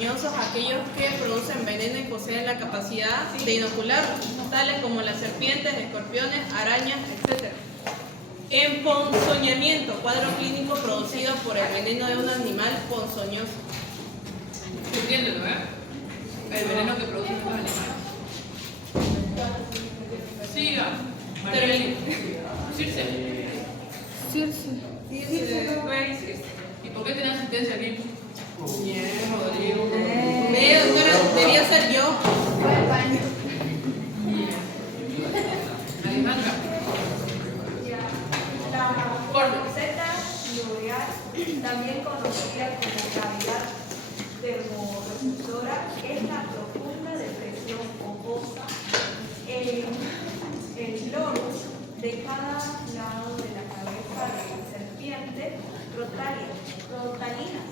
ponzoñosos aquellos que producen veneno y poseen la capacidad de inocular, tales como las serpientes, escorpiones, arañas, etc. Emponzoñamiento, cuadro clínico producido por el veneno de un animal ponzoñoso. ¿Se entiende, no? El veneno que producen estos animales. Siga. María. Circe. ¿Y por qué tenés asistencia aquí? Bien, Rodrigo. Debía ser yo. Alejandra. La roseta loreal, también conocida como cavidad termorreceptora, es la profunda depresión ocosa en el lóbulo de cada lado de la cabeza de la serpiente crotalinas,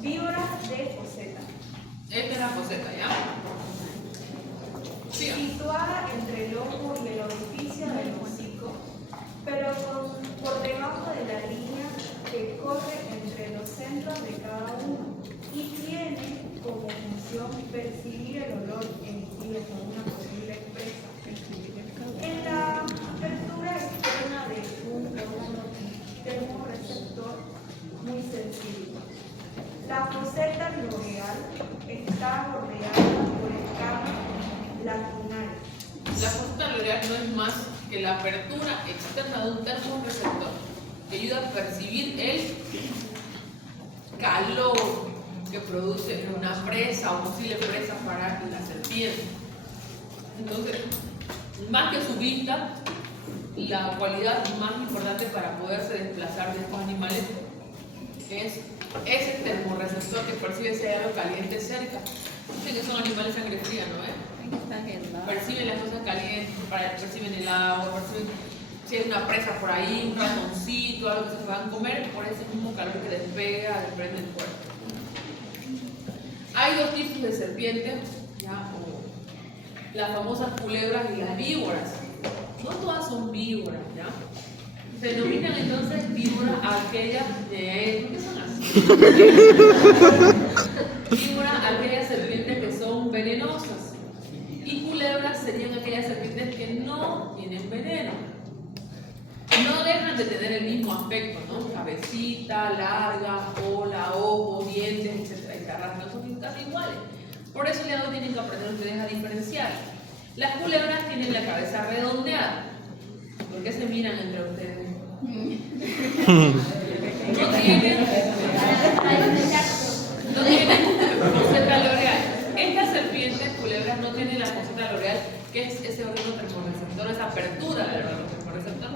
víboras de foseta. Esta es la foseta, ¿ya? Siga. Situada entre el ojo y el orificio del hocico, pero por debajo de la línea que corre entre los centros de cada uno y tiene como función percibir el olor emitido por una posible presa. En la apertura externa de un órgano termorreceptor muy sensible. La foseta loreal está bordeada por escamas lacunales. La foseta loreal no es más que la apertura externa de un termorreceptor que ayuda a percibir el calor que produce una presa o posible presa para la serpiente. Entonces, más que su vista, la cualidad más importante para poderse desplazar de estos animales es ese termorreceptor que percibe si hay algo caliente cerca. Dicen que son animales sangre fría, ¿no? Perciben las cosas calientes, perciben el agua, perciben si hay una presa por ahí, un ratoncito, algo que se puedan comer, por ese mismo calor que despega, desprende el cuerpo. Hay dos tipos de serpientes, ¿ya? O las famosas culebras y las víboras. No todas son víboras, ¿ya? Se denominan entonces víboras aquellas de... ¿Por qué son así? Víboras aquellas serpientes que son venenosas. Y culebras serían aquellas serpientes que no tienen veneno. No dejan de tener el mismo aspecto, ¿no? Cabecita, larga, cola, ojos, dientes, etc. Y se arrastran, son casi iguales. Por eso ya no tienen que aprender ustedes a diferenciar. Las culebras tienen la cabeza redondeada. ¿Por qué se miran entre ustedes? No tienen foseta loreal. Estas serpientes culebras no tienen la foseta loreal, que es ese órgano termorreceptor, esa apertura del órgano termorreceptor.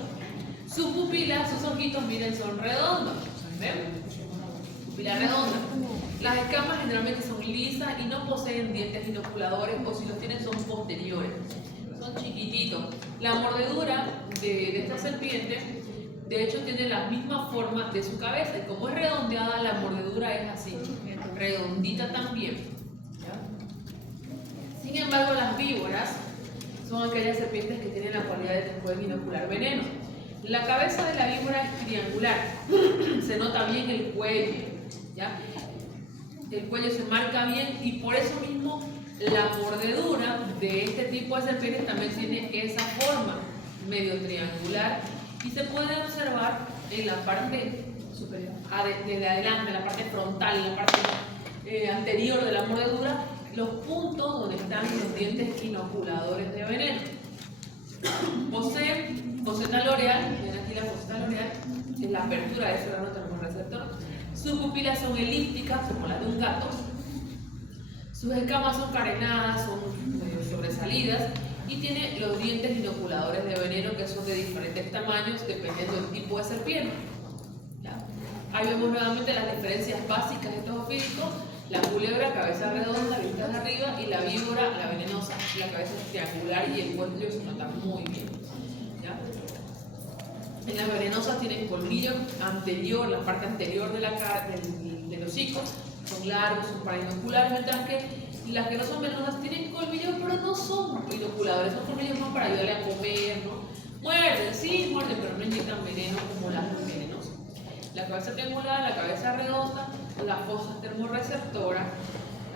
Sus pupilas, sus ojitos, miren, son redondos. ¿Ven? Pupila redonda. Las escamas generalmente son lisas y no poseen dientes inoculadores, o si los tienen son posteriores. Son chiquititos. La mordedura de esta serpiente, de hecho, tiene la misma forma de su cabeza. Y como es redondeada, la mordedura es así, redondita también. ¿Ya? Sin embargo, las víboras son aquellas serpientes que tienen la cualidad de que pueden inocular veneno. La cabeza de la víbora es triangular. Se nota bien el cuello, ¿ya? El cuello se marca bien y por eso mismo la mordedura de este tipo de serpientes también tiene esa forma medio triangular y se puede observar en la parte superior, desde adelante, la parte frontal, la parte anterior de la mordedura, los puntos donde están los dientes inoculadores de veneno. Poseen foseta loreal, ven aquí la foseta loreal, es la apertura de ese órgano termorreceptor. Sus pupilas son elípticas, como las de un gato. Sus escamas son carenadas, son medio sobresalidas y tiene los dientes inoculadores de veneno que son de diferentes tamaños dependiendo del tipo de serpiente. ¿Ya? Ahí vemos nuevamente las diferencias básicas de estos ofídicos. La culebra, cabeza redonda, vista de arriba, y la víbora, la venenosa, la cabeza es triangular y el cuello se nota muy bien. ¿Ya? En las venenosas tienen colmillo anterior, la parte anterior de la cara, del hocico, son largos, son para inocular, mientras que las que no son venenosas tienen colmillos, pero no son inoculadores, son colmillos más para ayudarle a comer, ¿no? Muerden, sí, muerden, pero no inyectan veneno como las venenosas. La cabeza triangular, la cabeza redonda, las fosas termorreceptora.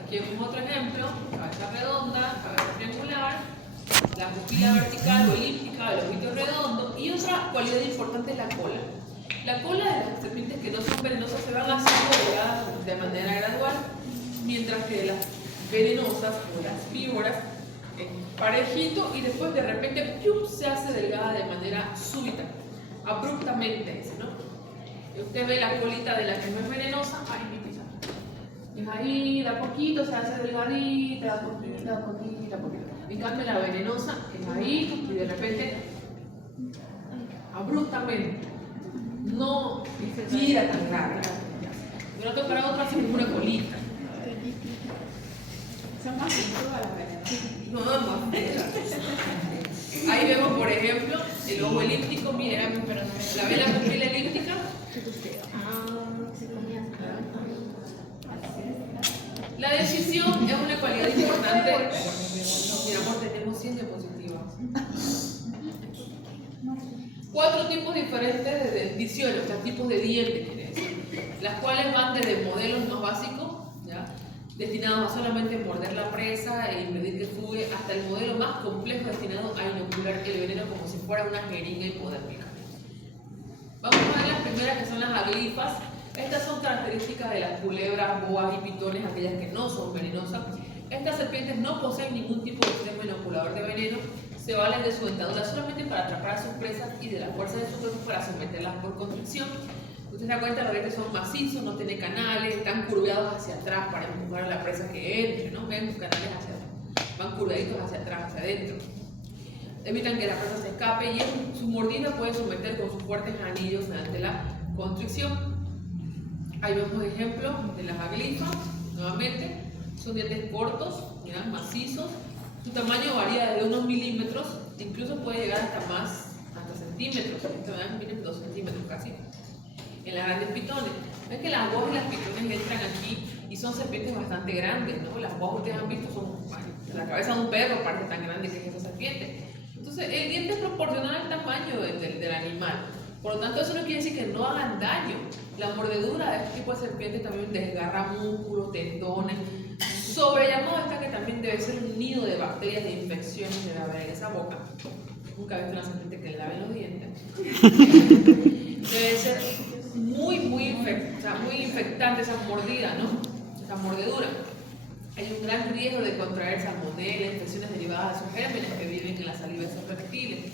Aquí vemos otro ejemplo, cabeza redonda, cabeza triangular, la pupila vertical o elíptica, el ojito redondo, y otra cualidad importante es la cola. La cola de las serpientes que no son venenosas se van haciendo delgadas de manera gradual, mientras que de las venenosas o las víboras parejito y después de repente ¡pium!, se hace delgada de manera súbita, abruptamente, ¿no? Usted ve la colita de la que no es venenosa, ahí mi pisa. Es ahí, de a poquito se hace delgadita, de a poquito, de a poquito, de a poquito. En cambio la venenosa es ahí y de repente, abruptamente, no tira tan larga. De un rato para otro hace una colita. Son más todas las venenosas. No, más feas. Ahí vemos, por ejemplo, el ojo elíptico. Miren, la ve la pupila elíptica. La decisión es una cualidad importante. Mi amor, tenemos 100 diapositivas. 4 tipos diferentes de dentición, o sea, tipos de dientes, quiere decir, las cuales van desde modelos más básicos, ¿ya?, destinados a solamente morder la presa e impedir que fugue, hasta el modelo más complejo destinado a inocular el veneno como si fuera una jeringa y poder picar. Vamos a ver las primeras, que son las aglifas. Estas son características de las culebras, boas y pitones, aquellas que no son venenosas. Estas serpientes no poseen ningún tipo de sistema inoculador de veneno, se valen de su dentadura solamente para atrapar a sus presas y de la fuerza de su cuerpo para someterlas por constricción. Usted se da cuenta, los dientes son macizos, no tienen canales, están curvados hacia atrás para empujar a la presa que entre, ¿no? Ven los canales hacia atrás, van curvaditos hacia atrás, hacia adentro. Evitan que la presa se escape y en su mordida puede someter con sus fuertes anillos mediante la constricción. Ahí vemos ejemplos de las aglifas, nuevamente, son dientes cortos, miran, macizos, su tamaño varía desde unos milímetros, incluso puede llegar hasta centímetros, miren, 2 centímetros casi. En las grandes pitones, ven que las boas y las pitones entran aquí y son serpientes bastante grandes, ¿no? Las boas ustedes han visto son, la cabeza de un perro parece tan grande que es esa serpiente. Entonces el diente es proporcional al tamaño del animal. Por lo tanto, eso no quiere decir que no hagan daño. La mordedura de este tipo de serpientes también desgarra músculos, tendones. Sobrellamado está que también debe ser un nido de bacterias, de infecciones de la en esa boca. Nunca he visto una serpiente que le lave los dientes. Debe ser muy infectante esa mordida, ¿no? Esa mordedura. Hay un gran riesgo de contraer salmonela, infecciones derivadas de sus gérmenes que viven en la saliva de esos reptiles.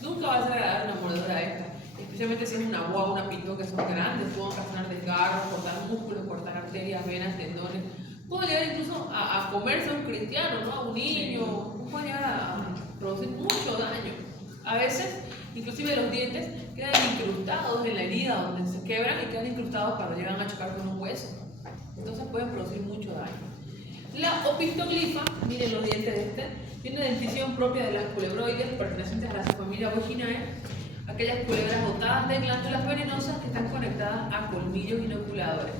Nunca va a ser agradable una mordedura esta, especialmente si es una boa o una pitón, que son grandes, pueden ocasionar desgarros, cortar músculos, cortar arterias, venas, tendones. Puede llegar incluso a comerse a un cristiano, ¿no? A un niño, puede llegar a producir mucho daño. A veces, inclusive los dientes quedan incrustados en la herida donde se quebran y quedan incrustados cuando llegan a chocar con un hueso. Entonces pueden producir mucho daño. La opistoglifa, miren los dientes de este, tiene dentición propia de las culebroides pertenecientes a la subfamilia Boaginae, aquellas culebras dotadas de glándulas venenosas que están conectadas a colmillos inoculadores.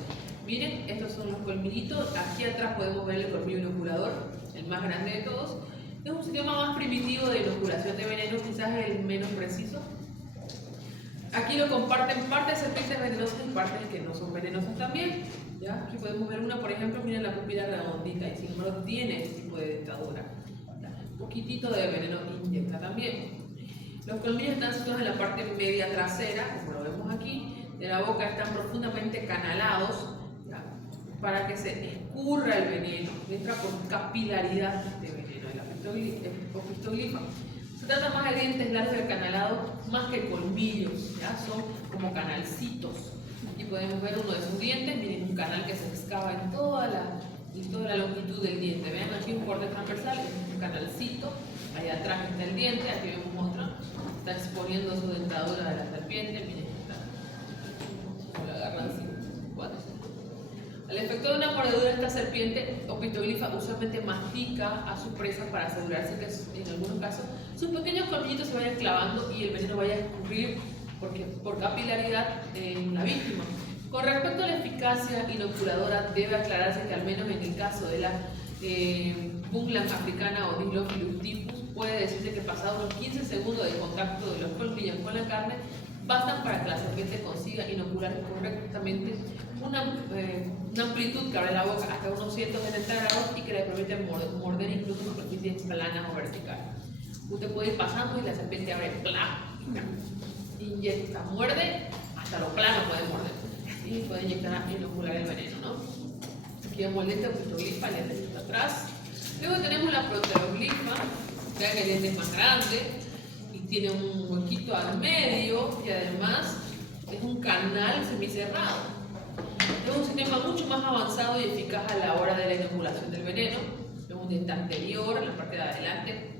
Miren, estos son los colmillitos. Aquí atrás podemos ver el colmillo inoculador, el más grande de todos. Es un sistema más primitivo de inoculación de veneno, quizás el menos preciso. Aquí lo comparten partes de serpientes venenosas y partes que no son venenosas también. ¿Ya? Aquí podemos ver una, por ejemplo, miren la pupila redondita y sin embargo tiene este tipo de dentadura. Un poquitito de veneno inyecta también. Los colmillos están situados en la parte media trasera, como lo vemos aquí, de la boca, están profundamente canalados, ¿ya?, para que se escurra el veneno, entra por capilaridad de veneno, la opistoglifa. Se trata más de dientes largos y acanalados, más que colmillos, ¿ya? Son como canalcitos. Y podemos ver uno de sus dientes, miren, un canal que se excava en toda la longitud del diente. Vean aquí un corte transversal, un canalcito, allá atrás está el diente, aquí vemos otro, está exponiendo su dentadura de la serpiente, miren, está, lo agarran así, al efecto de una mordedura, esta serpiente opistoglifa usualmente mastica a su presa para asegurarse que en algunos casos sus pequeños colmillitos se vayan clavando y el veneno vaya a escurrir por capilaridad en la víctima. Con respecto a la eficacia inoculadora, debe aclararse que al menos en el caso de la Bunglan africana o Dislophilus typhus, puede decirse que pasado unos 15 segundos de contacto de los colmillos con la carne, bastan para que la serpiente consiga inocular correctamente una una amplitud que abre la boca hasta unos 170 grados y que le permite morder incluso superficies planas o verticales. Usted puede ir pasando y la serpiente abre ¡plá! Inyecta, muerde, hasta lo plano puede morder. Y puede inyectar e inocular el veneno, ¿no? Aquí vemos el diente proteroglifa, el diente está atrás. Luego tenemos la proteroglifa, vean que el diente es más grande y tiene un huequito al medio y además es un canal semicerrado. Es un sistema mucho más avanzado y eficaz a la hora de la inoculación del veneno. Es un diente anterior, en la parte de adelante.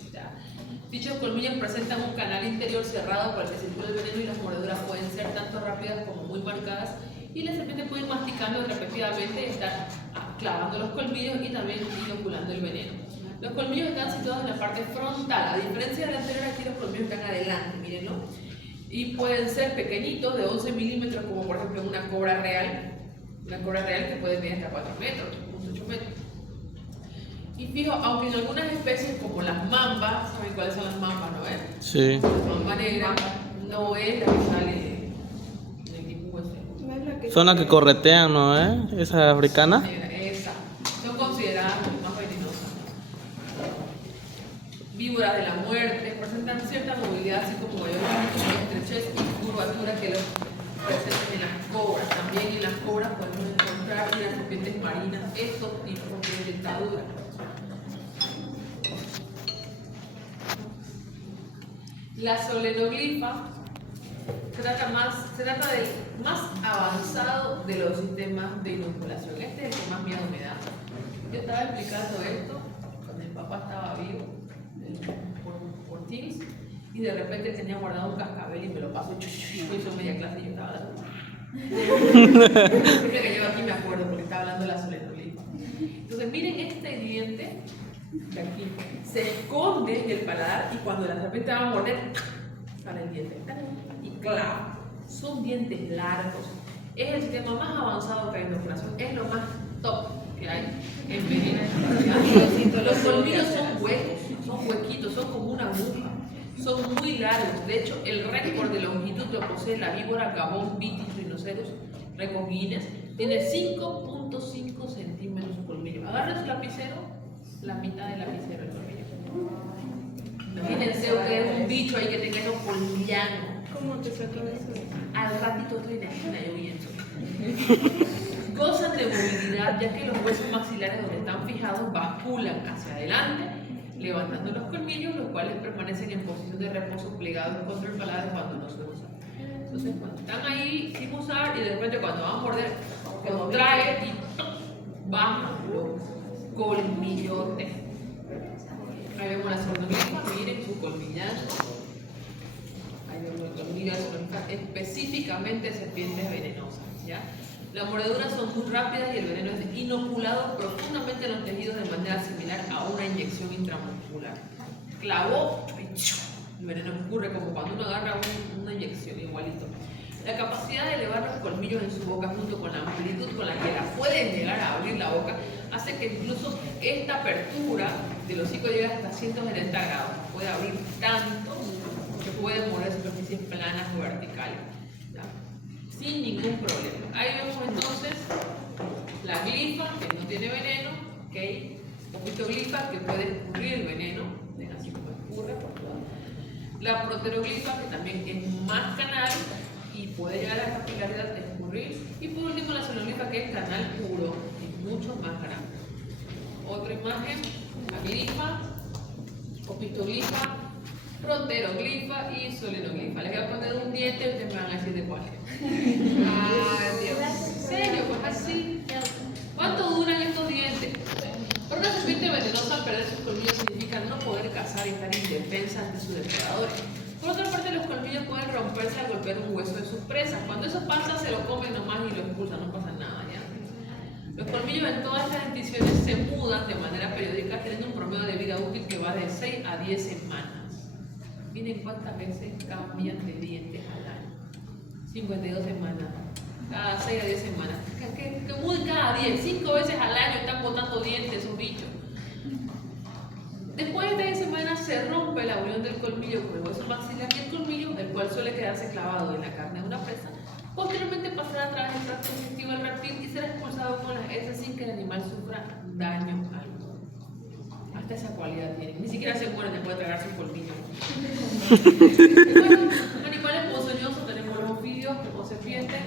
Dichos colmillos presentan un canal interior cerrado por el que circula el veneno y las mordeduras pueden ser tanto rápidas como muy marcadas y la serpiente puede ir masticando repetidamente y estar clavando los colmillos y también inoculando el veneno. Los colmillos están situados en la parte frontal, a diferencia del anterior, aquí los colmillos están adelante, mírenlo. Y pueden ser pequeñitos, de 11 milímetros, como por ejemplo una cobra real que puede medir hasta 4 metros, unos 8 metros. Y fijo, aunque en algunas especies como las mambas, ¿saben cuáles son las mambas, no es? Sí. La mamba negra no es la que sale en el dibujo ese. Son las que corretean, ¿no? Esa africana. Esa. Son consideradas más venenosas. Víboras de la muerte presentan cierta movilidad, así como mayor estrechez y curvatura que los presentes en las cobras. También en las cobras podemos encontrar en las serpientes marinas estos tipos de dentaduras. La solenoglifa se trata del más avanzado de los sistemas de inoculación. Este es el que más miedo me da. Yo estaba explicando esto cuando mi papá estaba vivo por Teams y de repente tenía guardado un cascabel y me lo pasó y hizo media clase y yo estaba dando. Siempre que yo aquí me acuerdo porque estaba hablando de la solenoglifa. Entonces miren este diente de aquí se esconde en el paladar y cuando la serpiente va a morder sale el diente y claro, son dientes largos. Es el sistema más avanzado que hay en inoculación, es lo más top que hay en veneno. Los colmillos son huecos, son huequitos, son como una aguja, son muy largos. De hecho, el récord de longitud lo posee la víbora Gabon vitis rhinoceros, récord Guinness. Tiene 5.5 centímetros su colmillo. Agarren su lapicero, la mitad del lapicero del colmillo. Imagínense ustedes un bicho ahí que tenga esos colmillanos. ¿Cómo te sacó eso? Al ratito estoy en la esquina lloviendo. Gozan de movilidad ya que los huesos maxilares donde están fijados basculan hacia adelante, levantando los colmillos, los cuales permanecen en posición de reposo plegados contra el paladar cuando no se usan. Entonces, cuando están ahí sin usar y de repente cuando van a morder, contrae y bajan los colmillotes. Ahí vemos la solenoglifa, miren su colmillazo. Ahí vemos el colmillo de solenoglifa, específicamente serpientes venenosas, ¿ya? Las mordeduras son muy rápidas y el veneno es inoculado profundamente en los tejidos de manera similar a una inyección intramuscular. Clavó, el veneno ocurre como cuando uno agarra una inyección, igualito. La capacidad de elevar los colmillos en su boca junto con la amplitud con la que la pueden llegar a abrir la boca hace que incluso esta apertura del hocico llegue hasta 170 grados. Puede abrir tanto que puede morder superficies planas o verticales, ¿ya? Sin ningún problema. Ahí vemos entonces la glifa, que no tiene veneno, ¿okay? La pitoglifa, que puede escurrir el veneno, ven así como escurre por toda. La proteroglifa, que también es más canal y puede llegar a la capilaridad de escurrir. Y por último la solenoglifa, que es canal puro y mucho más grande. Otra imagen, la glifa, opitoglifa, proteroglifa y solenoglifa. Les voy a poner un diente y ustedes me van a decir de cuál es. Ay, Dios. ¿En serio? Pues así. ¿Cuánto duran estos dientes? Para una serpiente venenosa, perder sus colmillos significa no poder cazar y estar indefensa ante sus depredadores. Por otra parte, los colmillos pueden romperse al golpear un hueso de sus presas. Cuando eso pasa, se lo comen nomás y lo expulsan, no pasa nada, ¿ya? Los colmillos en todas estas denticiones se mudan de manera periódica, teniendo un promedio de vida útil que va de 6 a 10 semanas. Miren cuántas veces cambian de dientes al año. 52 semanas. Cada 6 a 10 semanas. Que muden cada 10. 5 veces al año están botando dientes esos bichos. Después de 10 semanas se rompe la unión del colmillo con el hueso maxilar y el colmillo, el cual suele quedarse clavado en la carne de una presa, Posteriormente pasará a través del tracto digestivo del reptil y será expulsado con las heces sin que el animal sufra daño alguno. Hasta esa cualidad tienen. Ni siquiera se mueren después de tragarse un polvillo. Bueno, animales ponzoñosos tenemos los anfibios, como serpientes.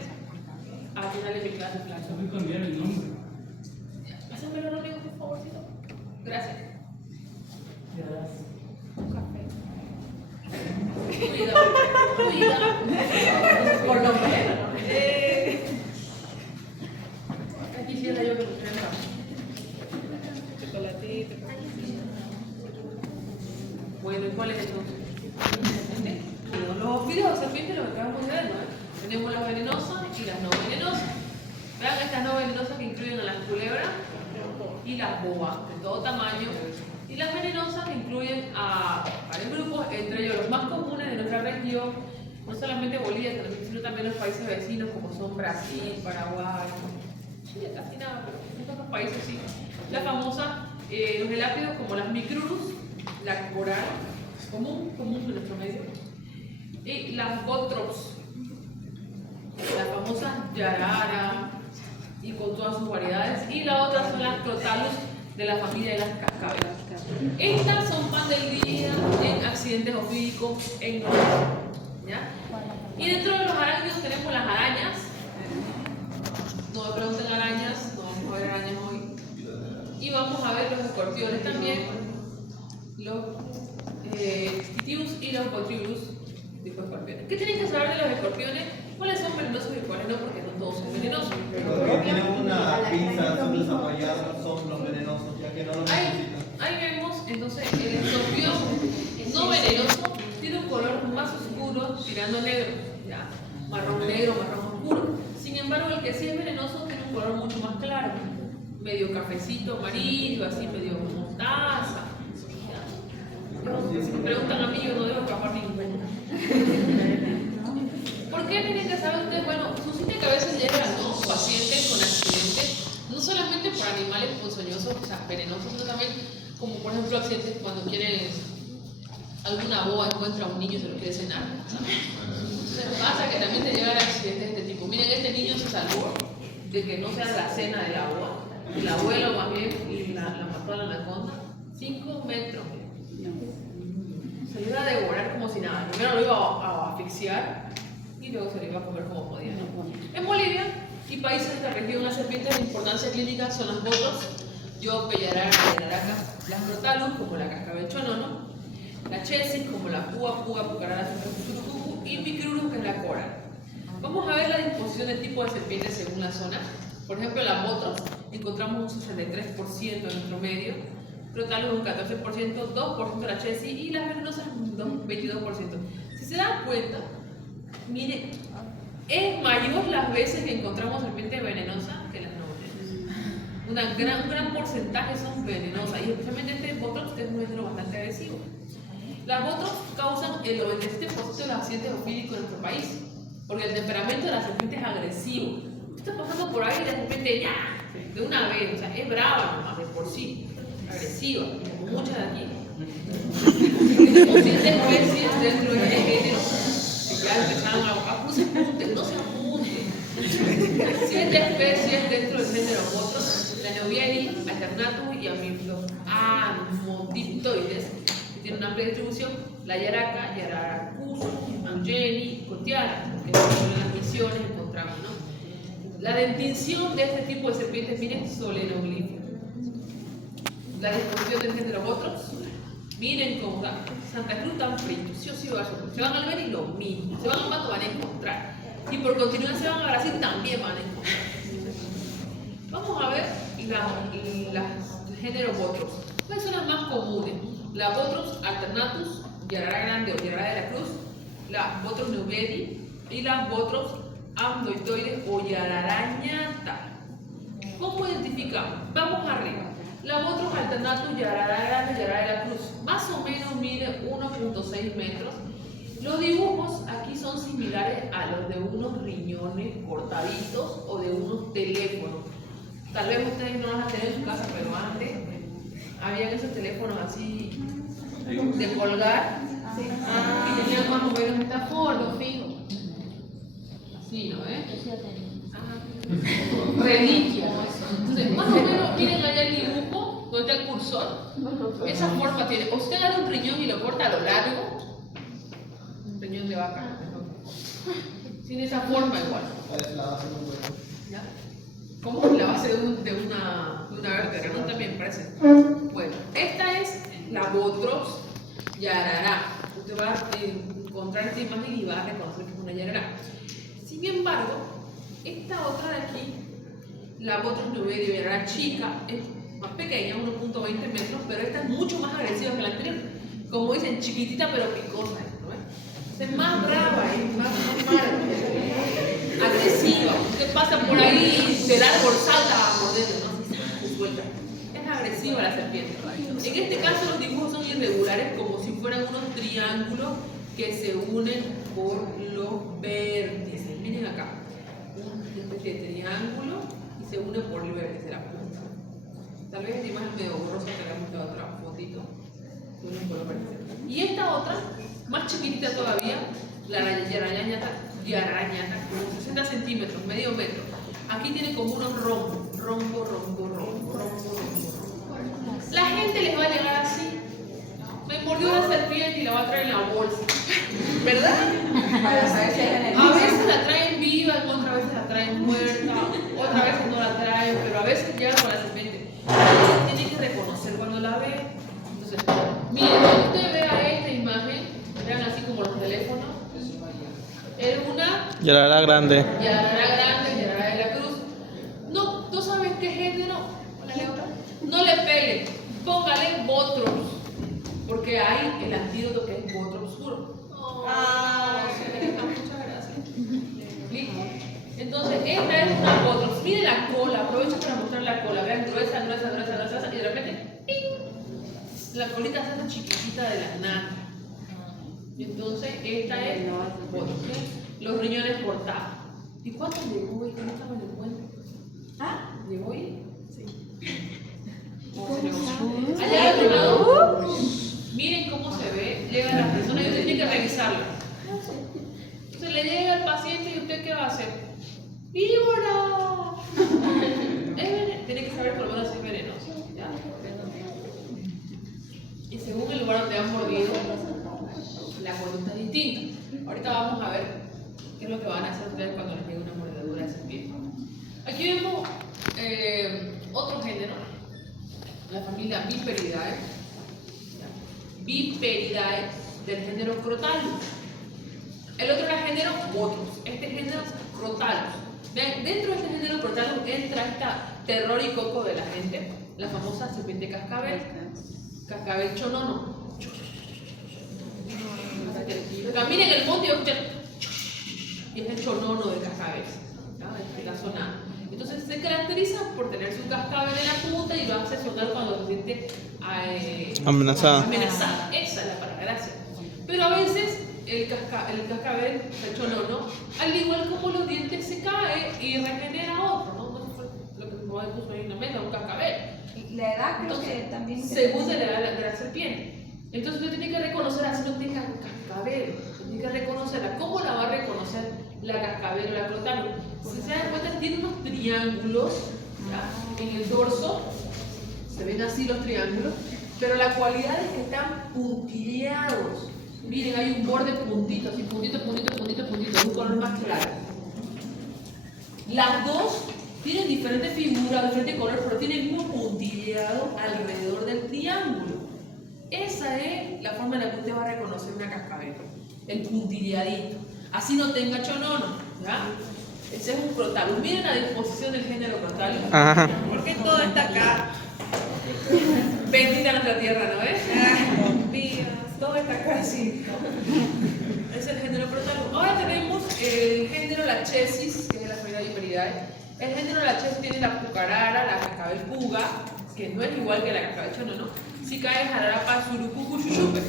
Al final de mi clase, claro. Voy a cambiar el nombre. Pásamelo, Rodrigo, por favorcito. Gracias. Un café. Cuidado, cuidado. Por lo menos. Aquí quisiera yo que me pusieran chocolatito. Bueno, ¿y cuál es entonces? Los anfibios o serpientes lo que acabamos de ver, ¿no? Tenemos las venenosas y las no venenosas. Vean estas no venenosas que incluyen a las culebras y las boas de todo tamaño. Y las venenosas que incluyen a varios grupos, entre ellos los más comunes de nuestra región, no solamente Bolivia, sino también los países vecinos como son Brasil, Paraguay, Chile, casi nada, pero en otros países sí. Las famosas, los elápidos como las micrurus, la coral, común en nuestro medio, y las botrops, las famosas yarara, y con todas sus variedades, y la otra son las crotalus de la familia de las cascabelas. Estas son pan del día en accidentes ofídicos en Noruega, ¿ya? Y dentro de los arácnidos tenemos las arañas. No me pregunten arañas, no vamos a ver arañas hoy. Y vamos a ver los escorpiones también, los titius y los botrylus, tipo escorpiones. ¿Qué tienen que saber de los escorpiones? ¿Cuáles son venenosos y cuáles no? Porque no todos son venenosos. Pero tienen una pinza, son desapoyados, son los venenosos, ya que no los necesitan. Ahí vemos, entonces, el escorpión no venenoso tiene un color más oscuro, tirando negro, ya, marrón negro, marrón oscuro. Sin embargo, el que sí es venenoso tiene un color mucho más claro, medio cafecito, amarillo, así medio mostaza. Si me preguntan a mí, yo no debo escapar ninguno. ¿Por qué tienen que saber ustedes? Bueno, sucede que a veces llegan a pacientes con accidentes, no solamente por animales ponzoñosos, o sea, venenosos, sino también, como por ejemplo, accidentes cuando quieren, alguna boa encuentra a un niño y se lo quiere cenar. Entonces pasa que también te llegan accidentes de este tipo. Miren, este niño se salvó de que no sea la cena de la boa, el abuelo más bien, y la mató a la anaconda. 5 metros. Se lo iba a devorar como si nada. Primero lo iba a asfixiar y luego se lo iba a comer como podía. En Bolivia y países de esta región, las serpientes de importancia clínica son las botos, yope, yarara, yararaca, las crotalus, como la cascabel chonono, la chesis, como la púa, pucarara, surucucu, y micrurus, que es la coral. Vamos a ver la disposición del tipo de serpientes según la zona. Por ejemplo, las botos encontramos un 63% en nuestro medio, crotalus un 14%, 2% la chesis y las venenosas un 22%. Si se dan cuenta, mire, es mayor las veces que encontramos serpientes venenosas que las no venenosas. Un gran porcentaje son venenosas y especialmente este botrops, que es un veneno bastante agresivo. Las botrops causan el 97% de los accidentes ofídicos en nuestro país, porque el temperamento de la serpiente es agresivo. Usted está pasando por ahí y la serpiente ya, de una vez, o sea, es brava nomás de por sí, agresiva, como muchas de aquí. Tenemos 7 especies dentro de este género. Ya empezaron no se apunten, no se apunten. 7 especies dentro del género Botrus, la Neobieri, Alternatus y Amphidiptoides, que tienen una amplia distribución, la Yaraca, Yararacus, Angeli, Cotiara, que en las misiones encontramos, ¿no? La distinción de este tipo de serpientes, miren, solenoglifos. La disposición del género Botrus, miren cómo da. Santa Cruz tan frito, sí o sí va a ser. Se van a ver y lo mismo. Se van a Mato, van a encontrar. Y por continuar se van a Brasil, también van a encontrar. Vamos a ver las géneros Botrus. ¿Cuáles son las más comunes? La Botrus alternatus, Yarara grande o Yarara de la Cruz, la Botrus neubedi y la Botrus amdoitoides o Yararañata. ¿Cómo identificamos? Vamos arriba. La Botrus alternatus, Yarara grande, Yarara de la Cruz, más o menos mide 1.6 metros. Los dibujos aquí son similares a los de unos riñones cortaditos o de unos teléfonos. Tal vez ustedes no los han tenido en su casa, pero antes habían esos teléfonos así de colgar y tenían más o menos esta forma. Sí, ¿no? Reliquia. Entonces, más o menos, miren allá el dibujo, donde está el cursor. Esa forma tiene. O usted agarra un riñón y lo corta a lo largo. Un riñón de vaca. Tiene esa forma igual. ¿Ya? Como la base de una vértebra, ¿no? También parece. Bueno, esta es la Botrops yarará. Usted va a encontrar esta imagen y va a reconocer que es una yarará. Sin embargo, esta otra de aquí, la Botrops nuberio yarará chica, es más pequeña, 1.20 metros, pero esta es mucho más agresiva que la anterior. Como dicen, chiquitita pero picosa, ¿no? Es más brava, es más mala, agresiva. Usted pasa por ahí del árbol, salta a morderle, ¿no? Se suelta. Es agresiva la serpiente. En este caso los dibujos son irregulares, como si fueran unos triángulos que se unen por los vértices. Miren acá, una especie de triángulo y se une por el vértice de la punta. Tal vez esta imagen medio borrosa que hagamos la otra fotito. Se unen por los vértices. Y esta otra, más chiquitita todavía, la yararañata, como 60 centímetros, medio metro. Aquí tiene como unos rombo. La gente les va a llegar así. Me mordió la serpiente y la va a traer en la bolsa. ¿Verdad? A veces la traen viva, otras veces la traen muerta, otras veces no la traen, pero a veces llegan con la serpiente. Tienen que reconocer cuando la ven. Entonces, miren, cuando usted vea esta imagen, vean así como los teléfonos. Es una Yarará grande. Yarará de la Cruz. No sabes qué género. No le peleen, póngale Botrops, porque hay el antídoto que es Botrops puro. Muchas gracias. ¿Listo? Entonces, esta es una Botrops. Mire la cola, aprovecho para mostrar la cola. Vean, gruesa, y de repente, ¡ping! La colita se hace chiquitita de la nada. Entonces, esta es Botrops. Los riñones cortados. ¿Y cuántos llegó hoy? ¿Cómo estamos en el puente? ¿Llegó hoy? Sí. Allá al otro lado, miren cómo se ve, llega la persona y usted tiene que revisarla. Entonces le llega al paciente y usted ¿qué va a hacer? ¡Víbora! Tiene que saber por lo menos si es venenoso. ¿Ya? Y según el lugar donde han mordido, la conducta es distinta. Ahorita vamos a ver qué es lo que van a hacer ustedes cuando les llegue una mordedura de serpiente. Aquí vemos otro género, la familia Viperidae. Viperidae del género Crotalus. El otro era el género Botrops. Este género Crotalus. Dentro de este género Crotalus entra esta terror y coco de la gente, la famosa serpiente cascabel, cascabel chonono. Caminen en el monte y escuchan, y es el chonono de cascabel, está sonando. Entonces se caracteriza por tener su cascabel en la punta y lo hace sonar cuando se siente amenazada. Esa es la palabra, gracias. Pero a veces el cascabel, el chonono, al igual como los dientes, se cae y regenera otro, ¿no? No fue lo que mi mamá puso ahí en la mesa, un cascabel. La edad creo Entonces, que también. según la edad de la serpiente. Entonces usted tiene que reconocer, así no tenga cascabel, tiene que reconocerla. ¿Cómo la va a reconocer la cascabel o la Crotalus? Si se dan cuenta, tiene unos triángulos, ¿ya? En el dorso, se ven así los triángulos, pero la cualidad es que están puntillados. Miren, hay un borde puntito, así puntito, un color más claro. Las dos tienen diferente figura, diferente color, pero tienen el mismo puntillado alrededor del triángulo. Esa es la forma en la que usted va a reconocer una cascabel, el puntilladito. Así no tenga chonono, ¿ya? Ese es un Crotalus. Miren la disposición del género Crotalus. ¿Por qué todo está acá? Bendita nuestra tierra, ¿no es? Mío. Todo está acá, sí. Es el género Crotalus. Ahora tenemos el género Lachesis, que es la familia Viperidae. El género Lachesis tiene la pucarara, la cascabel puga, que no es igual que la cascabel chonono. Si cae jararapa, surucucu, chuchupe.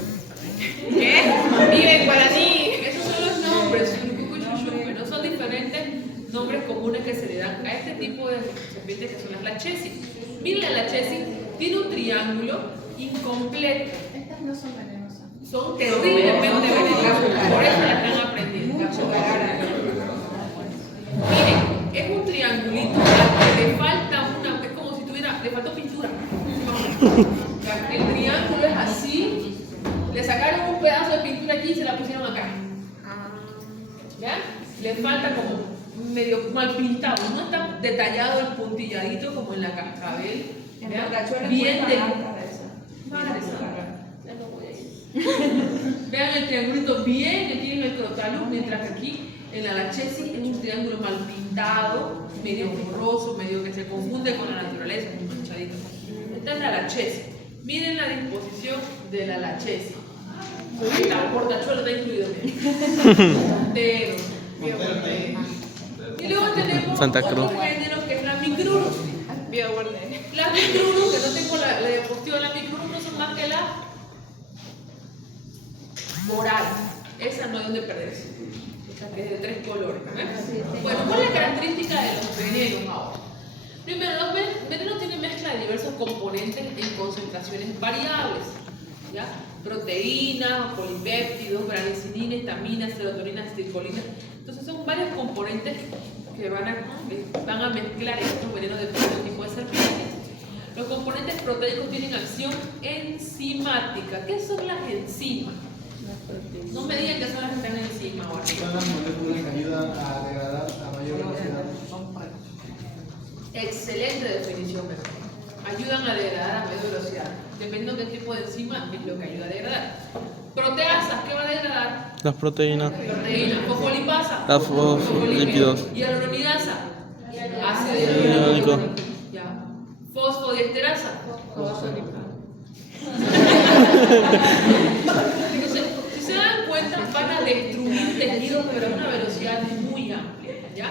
¿Qué? Vive en guaraní. Esos son los nombres, surucucu y chuchupe. No son diferentes nombres comunes que se le dan a este tipo de serpientes que son las Lachesis. Miren, la Lachesis tiene un triángulo incompleto. Estas no son venenosas. Son terriblemente venenosas. Por eso la están aprendiendo. triangulito al que le falta una, es como si tuviera, le faltó pintura. O sea, el triángulo es así, le sacaron un pedazo de pintura aquí y se la pusieron acá. ¿Ya? Le falta como medio mal pintado, no está detallado el puntilladito como en la cascabel. Bien de... Vean el triangulito bien que tiene el crotalus, mientras que aquí en la lachesi es un triángulo mal pintado, medio borroso, medio que se confunde con la naturaleza, muy manchadito. Esta es la lachesi. Miren la disposición de la lachesi. El portachuelo está incluido. Montero. Y luego tenemos Santa otro Cruz. género que es la micrurus. Las micrurus, que no tengo la diapositiva, las micrurus no son más que la moral. Esa no hay donde perderse. Esa que es de 3 colores. Bueno, ¿cuál es la característica de los venenos ahora? Primero, los venenos tienen mezcla de diversos componentes en concentraciones variables. ¿Ya? Proteínas, polipéptidos, brancicina, histamina, serotonina, acetilcolina. Entonces son varios componentes que van a mezclar estos venenos de diferentes tipos de serpientes. Los componentes proteicos tienen acción enzimática. ¿Qué son las enzimas? No me digan que son las que están encima ahora. Son las moléculas que ayudan a degradar a mayor velocidad. Excelente definición, ¿verdad? Ayudan a degradar a mayor velocidad. Dependiendo de qué tipo de enzima es lo que ayuda a degradar. Proteasas, ¿qué va a degradar? Las proteínas. Proteínas. Fosfolipasa. Las fosfolípidos. Hialuronidasa. Ácido Hialurónico. hialurónico. Ya. Fosfodiesterasa. Entonces, si se dan cuenta, van a destruir tejidos, pero a una velocidad muy amplia, ¿ya?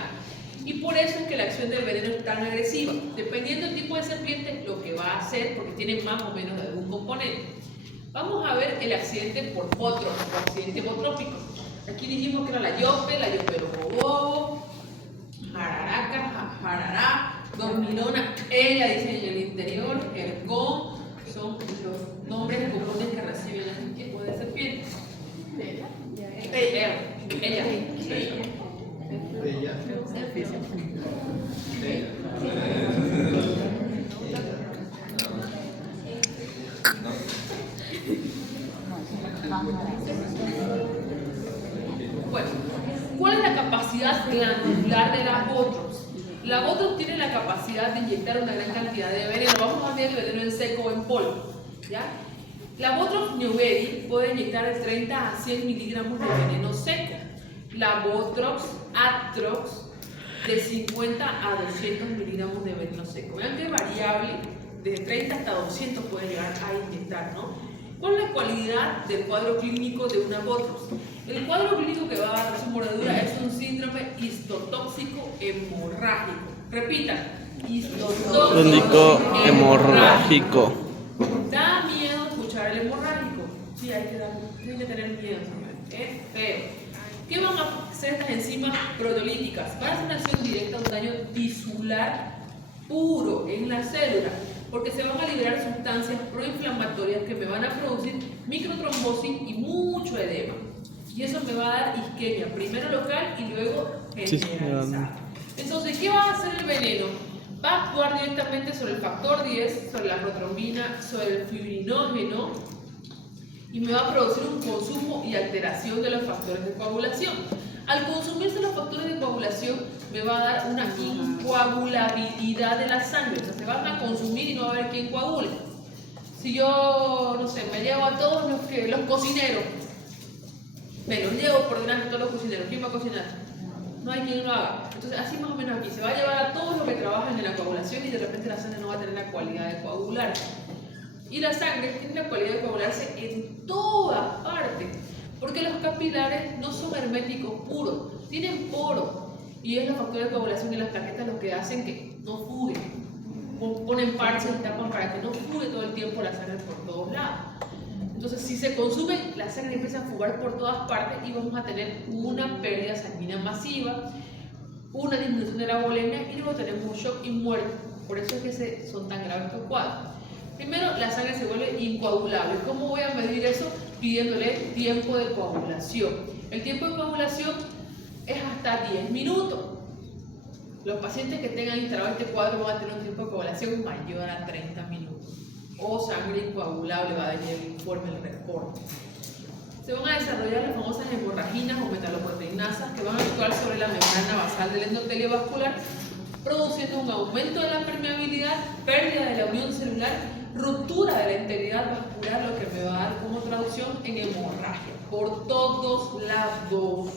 Y por eso es que la acción del veneno es tan agresiva. Dependiendo del tipo de serpiente, lo que va a hacer, porque tiene más o menos de algún componente. Vamos a ver el accidente por botrops, o accidente botrópico. Aquí dijimos que era la yope lobobobo, jararaca, jarará, dormilona, ella dice en el interior, ercón, son los nombres comunes que reciben este tipo de serpientes. Ella. Bueno, ¿cuál es la capacidad glandular de la botrops? La botrops tiene la capacidad de inyectar una gran cantidad de veneno. Vamos a ver el veneno en seco o en polvo, ¿ya? La botrops newberii puede inyectar de 30 a 100 miligramos de veneno seco. La botrops atrox de 50 a 200 miligramos de veneno seco. Vean qué variable, de 30 hasta 200 puede llegar a inyectar, ¿no? ¿Cuál es la cualidad del cuadro clínico de una botrops? El cuadro clínico que va a dar su mordedura es un síndrome histotóxico hemorrágico. Repitan, histotóxico hemorrágico. Da miedo escuchar el hemorrágico. Sí, hay que tener miedo. Es feo. ¿Qué van a hacer estas enzimas proteolíticas? Van a hacer una acción directa a un daño tisular puro en la célula, porque se van a liberar sustancias proinflamatorias que me van a producir microtrombosis y mucho edema. Y eso me va a dar isquemia, primero local y luego generalizada. Entonces, ¿qué va a hacer el veneno? Va a actuar directamente sobre el factor 10, sobre la protrombina, sobre el fibrinógeno, y me va a producir un consumo y alteración de los factores de coagulación. Al consumirse los factores de coagulación, me va a dar una incoagulabilidad de la sangre. O sea, se van a consumir y no va a haber quién coagule. Si yo, no sé, me llevo a todos los cocineros, me los llevo por delante a todos los cocineros, ¿quién va a cocinar? No hay quien lo haga. Entonces, así más o menos aquí, se va a llevar a todos los que trabajan en la coagulación y de repente la sangre no va a tener la cualidad de coagular. Y la sangre tiene la cualidad de coagularse en todas partes, porque los capilares no son herméticos puros, tienen poros, y es los factores de coagulación y las plaquetas los que hacen que no fugue. Ponen parches y tapan para que no fugue todo el tiempo la sangre por todos lados. Entonces, si se consume, la sangre empieza a fugar por todas partes y vamos a tener una pérdida sanguínea masiva, una disminución de la volemia y luego tenemos un shock y muerte. Por eso es que son tan graves estos cuadros. Primero, la sangre se vuelve incoagulable. ¿Cómo voy a medir eso? Pidiéndole tiempo de coagulación. El tiempo de coagulación es hasta 10 minutos. Los pacientes que tengan instalado este cuadro van a tener un tiempo de coagulación mayor a 30 minutos. O sangre incoagulable, va a venir el informe, el reporte. Se van a desarrollar las famosas hemorraginas o metaloproteinasas que van a actuar sobre la membrana basal del endotelio vascular, produciendo un aumento de la permeabilidad, pérdida de la unión celular, ruptura de la integridad vascular, lo que me va a dar como traducción en hemorragia por todos lados.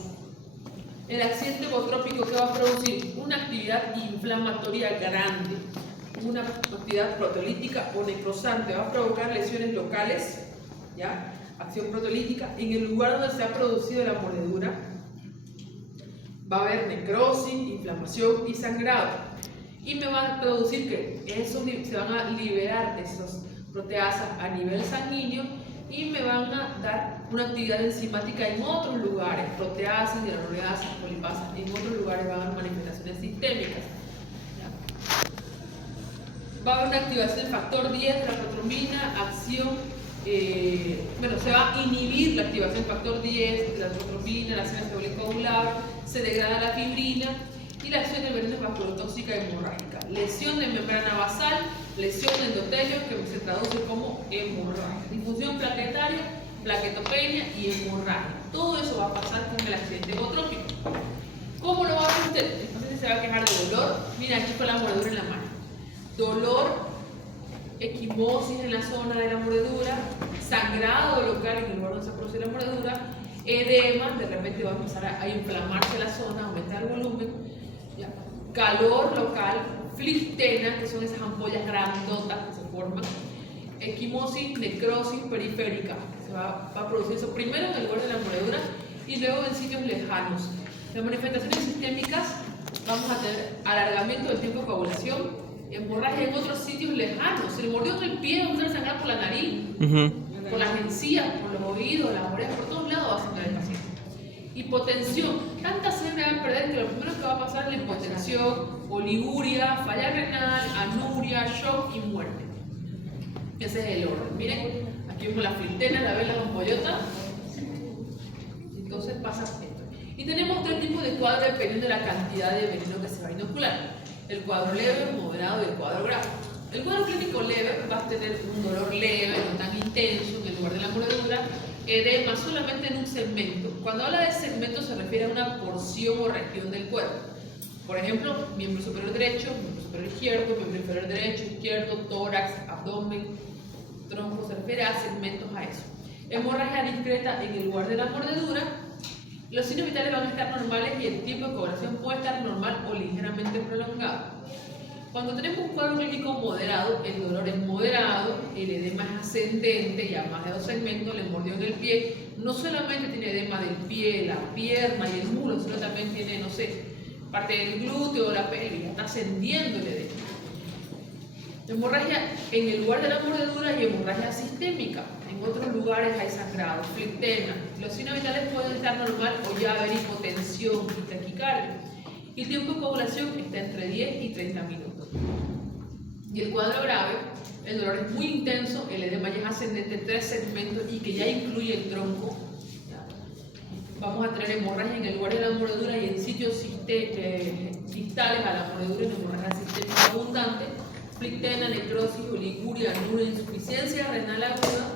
El accidente hipotrópico, que va a producir una actividad inflamatoria grande, una actividad proteolítica o necrosante, va a provocar lesiones locales, ¿ya? Acción proteolítica en el lugar donde se ha producido la mordedura. Va a haber necrosis, inflamación y sangrado. Y me va a producir que se van a liberar esas proteasas a nivel sanguíneo y me van a dar una actividad enzimática en otros lugares, proteasas, hialuronasas, polipasas, en otros lugares van a haber manifestaciones sistémicas. Va a haber una activación del factor 10 de la protrombina, acción, se va a inhibir la activación del factor 10 de la protrombina, la acción coagulable, se degrada la fibrina y la acción de veneno vasculotóxica hemorrágica. Lesión de membrana basal, lesión de endotelio que se traduce como hemorragia. Difusión plaquetaria, plaquetopenia y hemorragia. Todo eso va a pasar con el accidente hipotrópico. ¿Cómo lo va a hacer usted? El paciente se va a quejar de dolor. Mira, aquí con la mordedura en la mano. Dolor, equimosis en la zona de la mordedura, sangrado local en el lugar donde se produce la mordedura, edema, de repente va a empezar a inflamarse la zona, aumentar el volumen, ¿ya? Calor local, flistena, que son esas ampollas grandotas que se forman, equimosis, necrosis periférica, se va a producir eso primero en el lugar de la mordedura y luego en sitios lejanos. Las manifestaciones sistémicas, vamos a tener alargamiento del tiempo de coagulación, hemorragia en otros sitios lejanos. Se le mordió en el pie, va a sangrar por la nariz, por las encías, por los oídos, las orejas, por todos lados va a sangrar el paciente. Hipotensión. Tanta sangre va a perder que lo primero que va a pasar es la hipotensión, oliguria, falla renal, anuria, shock y muerte. Ese es el orden. Miren, aquí vemos la flintena, la vela, la ampollota. Entonces pasa esto. Y tenemos tres tipos de cuadros dependiendo de la cantidad de veneno que se va a inocular. El cuadro leve, moderado y el cuadro grave. El cuadro clínico leve va a tener un dolor leve, no tan intenso en el lugar de la mordedura, edema solamente en un segmento. Cuando habla de segmento se refiere a una porción o región del cuerpo. Por ejemplo, miembro superior derecho, miembro superior izquierdo, miembro inferior derecho, izquierdo, tórax, abdomen, tronco, se refiere a segmentos a eso. Hemorragia discreta en el lugar de la mordedura. Los signos vitales van a estar normales y el tiempo de coagulación puede estar normal o ligeramente prolongado. Cuando tenemos un cuadro clínico moderado, el dolor es moderado, el edema es ascendente y a más de 2 segmentos, le mordió en el pie. No solamente tiene edema del pie, la pierna y el muslo, sino también tiene, no sé, parte del glúteo o la pelvis, está ascendiendo el edema. Hemorragia en el lugar de la mordedura y hemorragia sistémica. En otros lugares hay sangrado, flistena. Los signos vitales pueden estar normal o ya haber hipotensión y taquicardia. Y el tiempo de coagulación está entre 10 y 30 minutos. Y el cuadro grave, el dolor es muy intenso, el edema ya es ascendente en 3 segmentos y que ya incluye el tronco. Vamos a tener hemorragia en el lugar de la mordedura y en sitios distales a la mordedura, en hemorragia sistémica abundante, flistena, necrosis, oliguria, anuria, insuficiencia renal aguda.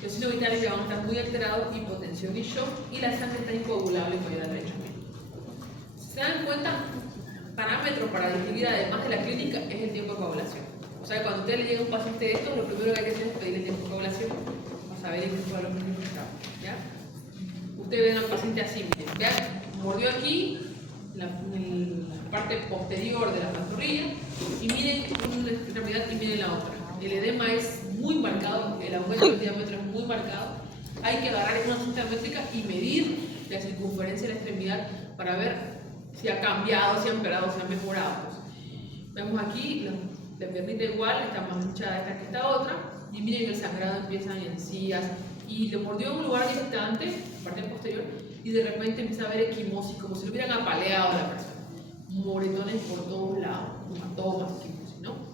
Los signos vitales ya van a estar muy alterados, hipotensión y shock, y la sangre está incoagulable y mayor a 30 minutos. ¿Se dan cuenta? Parámetro para distinguir además de la clínica es el tiempo de coagulación. O sea, cuando a usted le llega un paciente de esto, lo primero que hay que hacer es pedir el tiempo de coagulación para saber en qué cuadro clínico está. ¿Ya? Usted ve a un paciente así, miren, ¿ya? Mordió aquí, en la parte posterior de la pantorrilla, y miren una extremidad y miren la otra. El edema es muy marcado, el aumento del diámetro es muy marcado. Hay que agarrar una cinta métrica y medir la circunferencia de la extremidad para ver si ha cambiado, si ha empeorado, si ha mejorado. Vemos aquí, la piernita igual, está más hinchada esta que esta otra, y miren el sangrado empieza en encías, y le mordió en un lugar distante, parte posterior, y de repente empieza a haber equimosis, como si lo hubieran apaleado a la persona. Moretones por todos lados, hematomas, equimosis, ¿no?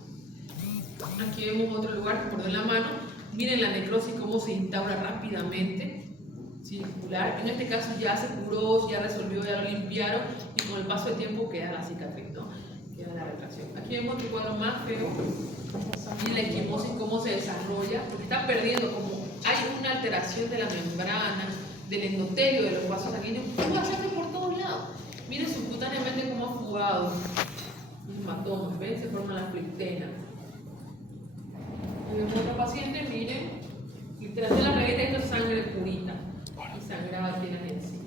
Aquí vemos otro lugar que mordió en la mano. Miren la necrosis, cómo se instaura rápidamente, circular. En este caso ya se curó, ya resolvió, ya lo limpiaron, y con el paso del tiempo queda la cicatriz, ¿no? infiltración. Aquí vemos otro cuadro más feo y la equimosis cómo se desarrolla, porque está perdiendo, como hay una alteración de la membrana, del endotelio, de los vasos sanguíneos, fuga sangre por todos lados. Miren subcutáneamente cómo ha fugado. Hematomas, ¿ven? Se forma la flictena. Y vemos otro paciente, miren, filtración de la regueta, esto es sangre purita y sangrada tiene la encía.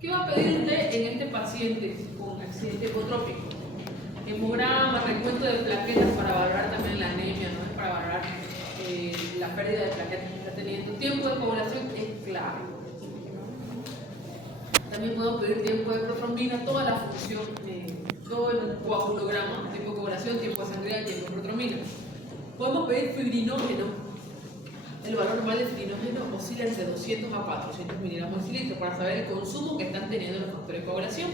¿Qué va a pedir usted en este paciente con accidente hipotrópico? Hemograma, recuento de plaquetas para valorar también la anemia, ¿no? Es para valorar la pérdida de plaquetas que está teniendo. Tiempo de coagulación es clave. También podemos pedir tiempo de protrombina, toda la función, todo el coagulograma, tiempo de coagulación, tiempo de sangría, tiempo de protrombina. Podemos pedir fibrinógeno. El valor normal de fibrinógeno oscila entre 200 a 400 miligramos por litro para saber el consumo que están teniendo los factores de coagulación.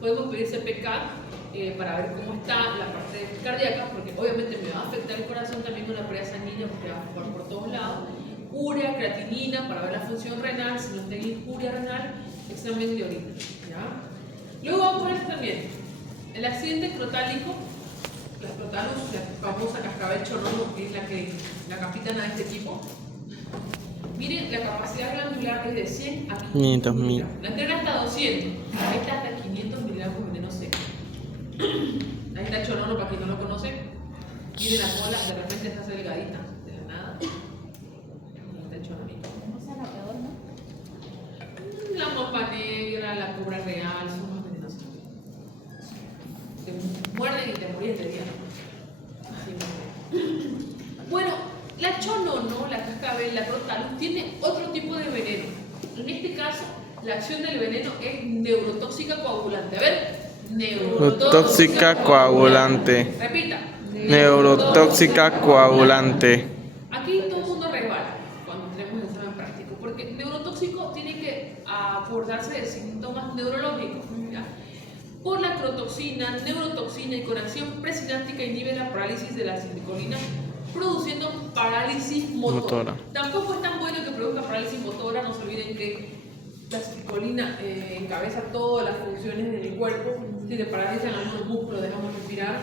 Podemos pedir CPK para ver cómo está la parte cardíaca, porque obviamente me va a afectar el corazón también con la pérdida sanguínea, porque va a jugar por todos lados. Urea, creatinina para ver la función renal, si no tiene injuria renal, examen de orina. ¿Ya? Luego vamos a ver también el accidente crotálico. La crotalus, la famosa cascabel chorrono, que es la capitana de este equipo. Miren, la capacidad glandular es de 100 a 500 miligramos. La entrega hasta 200, ahí está hasta 500 miligramos de veneno seco. Ahí está el chorrono, para quien no lo conoce. Miren la cola, de repente se hace delgadita, de la nada. Ahí está el chorronito. Esa es la peor, ¿no? La mopa negra, la cobra real, son más venenosas. Te muerden y te morías de día. Bueno, la chonono, la cascabel, la crotalus, tiene otro tipo de veneno. En este caso, la acción del veneno es neurotóxica coagulante. A ver, Neurotóxica coagulante. Repita. Neurotóxica coagulante. Aquí todo el mundo resbala cuando tenemos el examen práctico, porque neurotóxico tiene que abordarse de síntomas neurológicos. ¿Ya? Por la crotoxina, neurotoxina y con acción presináptica inhibe la parálisis de la acetylcolina, produciendo parálisis motora. Tampoco es tan bueno que produzca parálisis motora, no se olviden que la acetylcolina encabeza todas las funciones de mi cuerpo. Si te paralizan algunos músculos, dejamos respirar,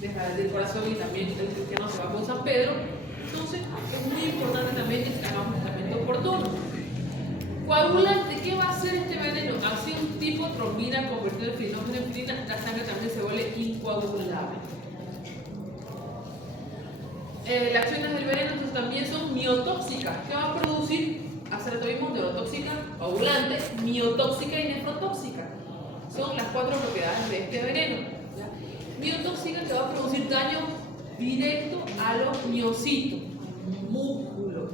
deja del corazón y también el cristiano se va con San Pedro. Entonces, es muy importante también que hagamos tratamiento oportuno. Coagulante, ¿qué va a hacer este veneno? Acción tipo trombina convertida en fibrinógeno en fibrina, la sangre también se vuelve incoagulable. Las acciones del veneno entonces, también son miotóxicas. ¿Qué va a producir? Hace rato vimos neurotóxica, coagulante, miotóxica y nefrotóxica. Son las 4 propiedades de este veneno. ¿Ya? Miotóxica que va a producir daño directo a los miocitos, músculo.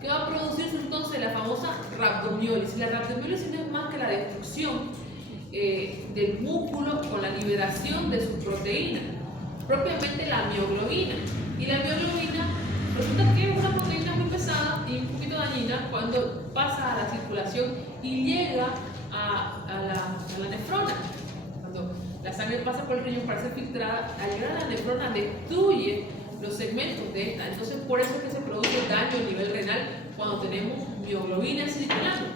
Que va a producirse entonces la famosa rhabdomiólisis. La rhabdomiólisis no es más que la destrucción del músculo con la liberación de sus proteínas, propiamente la mioglobina. Y la mioglobina resulta que es una proteína muy pesada y un poquito dañina cuando pasa a la circulación y llega a la nefrona. Cuando la sangre pasa por el riñón para ser filtrada, al llegar a la nefrona destruye los segmentos de esta. Entonces, por eso es que se produce daño a nivel renal cuando tenemos mioglobina circulando.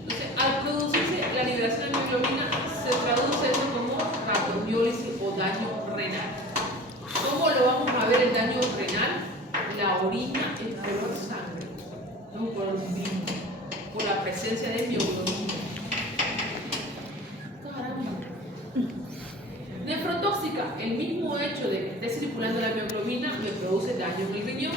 Entonces, al producirse la liberación de mioglobina, se traduce eso como rhabdomiólisis o daño renal. ¿Cómo lo vamos a ver el daño renal? La orina es color sangre, no color vino, por la presencia de mioglobina. Nefrotóxica, el mismo hecho de que esté circulando la mioglobina me produce daño en el riñón.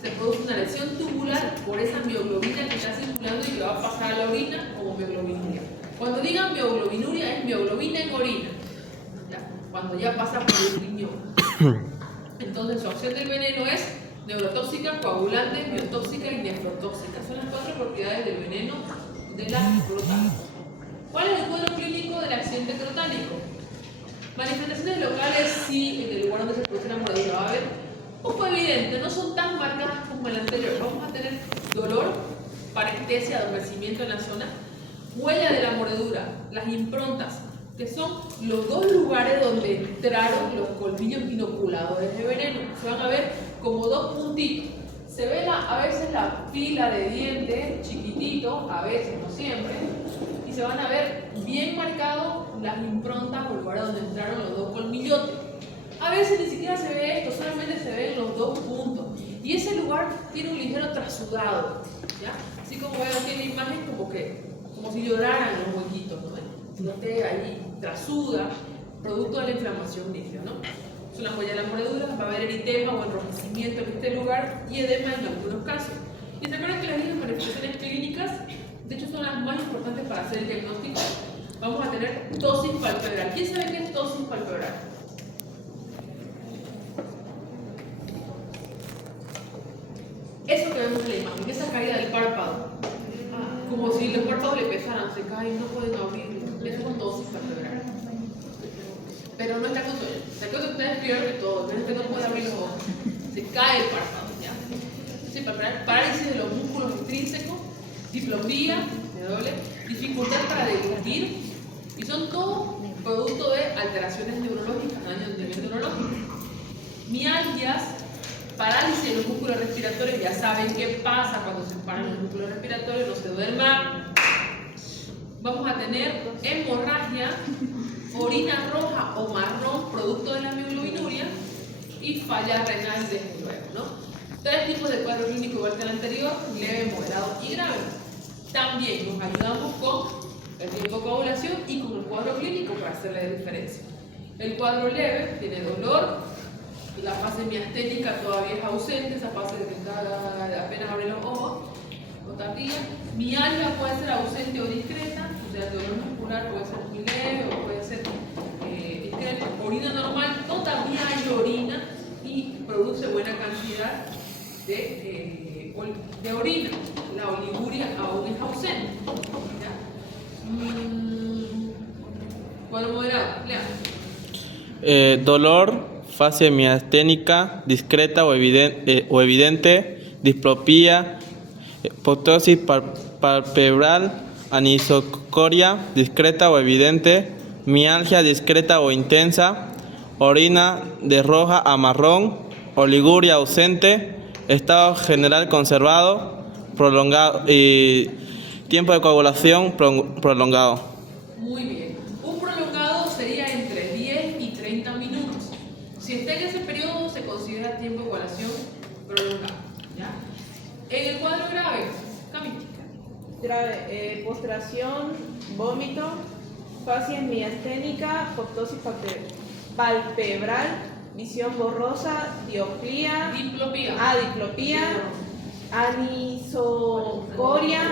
Se produce una lesión tubular por esa mioglobina que está circulando y que va a pasar a la orina como mioglobinuria. Cuando digan mioglobinuria es mioglobina en orina, ¿ya? Cuando ya pasa por el riñón. Entonces su acción del veneno es neurotóxica, coagulante, miotóxica y nefrotóxica. Son las 4 propiedades del veneno de la crotálica. ¿Cuál es el cuadro clínico del accidente crotálico? Manifestaciones locales, sí, en el lugar donde se produce la mordedura va a haber un poco evidente, no son tan marcadas como el anterior. Vamos a tener dolor, parestesia, adormecimiento en la zona, huella de la mordedura, las improntas, que son los 2 lugares donde entraron los colmillos inoculadores de veneno. Se van a ver como 2 puntitos. Se ve a veces la fila de dientes chiquititos, a veces, no siempre, y se van a ver bien marcado las improntas o el lugar donde entraron los dos colmillotes. A veces ni siquiera se ve esto, solamente se ven los dos puntos. Y ese lugar tiene un ligero trasudado, ¿ya? Así como ven aquí en la imagen, como si lloraran los huequitos, ¿no? Si no te ahí trasuda, producto de la inflamación líquida, ¿no? Es una joya de la mordedura, va a haber eritema o enrojecimiento en este lugar y edema en algunos casos. Y se acuerdan que las mismas manifestaciones clínicas, de hecho, son las más importantes para hacer el diagnóstico. Vamos a tener ptosis palpebral. ¿Quién sabe qué es ptosis palpebral? Eso que vemos en la imagen, esa caída del párpado, como si los párpados le pesaran, se caen, no pueden abrir. Eso es ptosis palpebral. Pero no está con sueño. Se acuerdan que ustedes pierden todo, ven que no puede abrir los ojos. Se cae el párpado, ¿ya? Ptosis palpebral, parálisis de los músculos intrínsecos, diplopía, dificultad para deglutir, y son todos producto de alteraciones neurológicas, daño neurológico. Mialgias, parálisis de los músculos respiratorios, ya saben qué pasa cuando se paran los músculos respiratorios, no se duerman. Vamos a tener hemorragia, orina roja o marrón, producto de la mioglobinuria, y falla renal desde luego, ¿no? 3 tipos de cuadro clínico igual que el anterior, leve, moderado y grave. También nos ayudamos con el tiempo de coagulación y con el cuadro clínico para hacer la diferencia. El cuadro leve tiene dolor, la fase miasténica todavía es ausente, esa fase de que apenas abre los ojos, o tardía. Mialgia puede ser ausente o discreta, o sea, el dolor muscular puede ser muy leve o puede ser discreto. Orina normal, todavía hay orina y produce buena cantidad de orina. La oliguria aún es ausente. Cuadro moderado, lean. Dolor, fase miasténica, discreta o evidente, diplopía, ptosis palpebral, anisocoria, discreta o evidente, mialgia discreta o intensa, orina de roja a marrón, oliguria ausente, estado general conservado, prolongado y tiempo de coagulación prolongado. Muy bien. Un prolongado sería entre 10 y 30 minutos. Si está en ese periodo, se considera tiempo de coagulación prolongado, ¿ya? En el cuadro grave, Cami. Grave, postración, vómito, fascia miasténica, ptosis palpebral, visión borrosa, diplopía, diplopía, anisocoria,